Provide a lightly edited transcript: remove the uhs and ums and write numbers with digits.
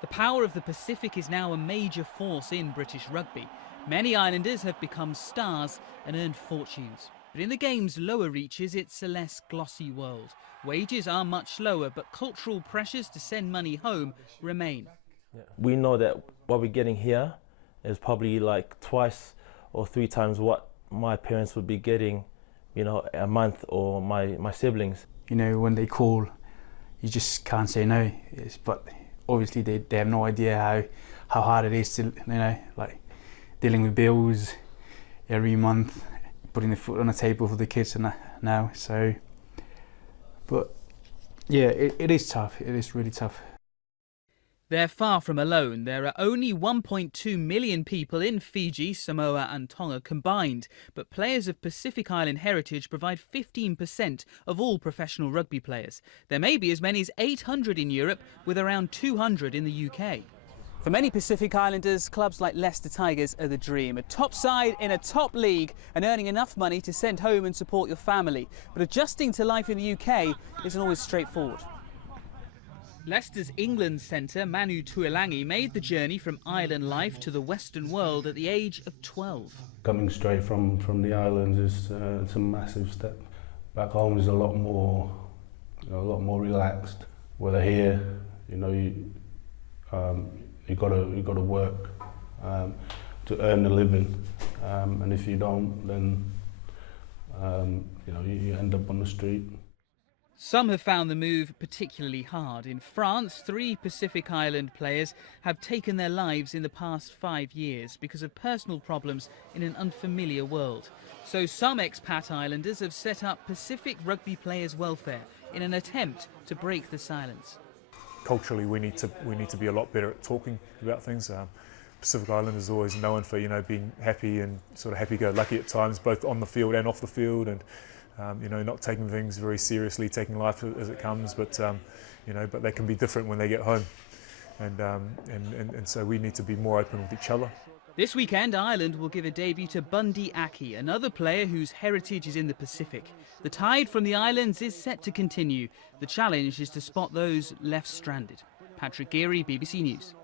The power of the Pacific is now a major force in British rugby. Many islanders have become stars and earned fortunes. But in the game's lower reaches, it's a less glossy world. Wages are much lower, but cultural pressures to send money home remain. We know that what we're getting here is probably like twice or 3 times what my parents would be getting, you know, a month, or my siblings. You know, when they call, you just can't say no. But obviously they have no idea how hard it is to, you know, like dealing with bills every month, putting the food on the table for the kids and now. So, but yeah, it is tough. It is really tough. They're far from alone. There are only 1.2 million people in Fiji, Samoa and Tonga combined, but players of Pacific Island heritage provide 15% of all professional rugby players. There may be as many as 800 in Europe, with around 200 in the UK. For many Pacific Islanders, clubs like Leicester Tigers are the dream. A top side in a top league and earning enough money to send home and support your family. But adjusting to life in the UK isn't always straightforward. Leicester's England centre, Manu Tuilagi, made the journey from island life to the Western world at the age of 12. Coming straight from the islands is it's a massive step. Back home is a lot more relaxed. Whether here, you know, you gotta work to earn a living, and if you don't, then you know, you end up on the street. Some have found the move particularly hard. In France, 3 Pacific Island players have taken their lives in the past 5 years because of personal problems in an unfamiliar world. So some expat islanders have set up Pacific Rugby Players Welfare in an attempt to break the silence. Culturally, we need to be a lot better at talking about things. Pacific Island is always known for, you know, being happy and sort of happy-go-lucky at times, both on the field and off the field, and you know, not taking things very seriously, taking life as it comes. But you know, but they can be different when they get home, and so we need to be more open with each other. This weekend, Ireland will give a debut to Bundy Aki, another player whose heritage is in the Pacific. The tide from the islands is set to continue. The challenge is to spot those left stranded. Gearey, BBC News.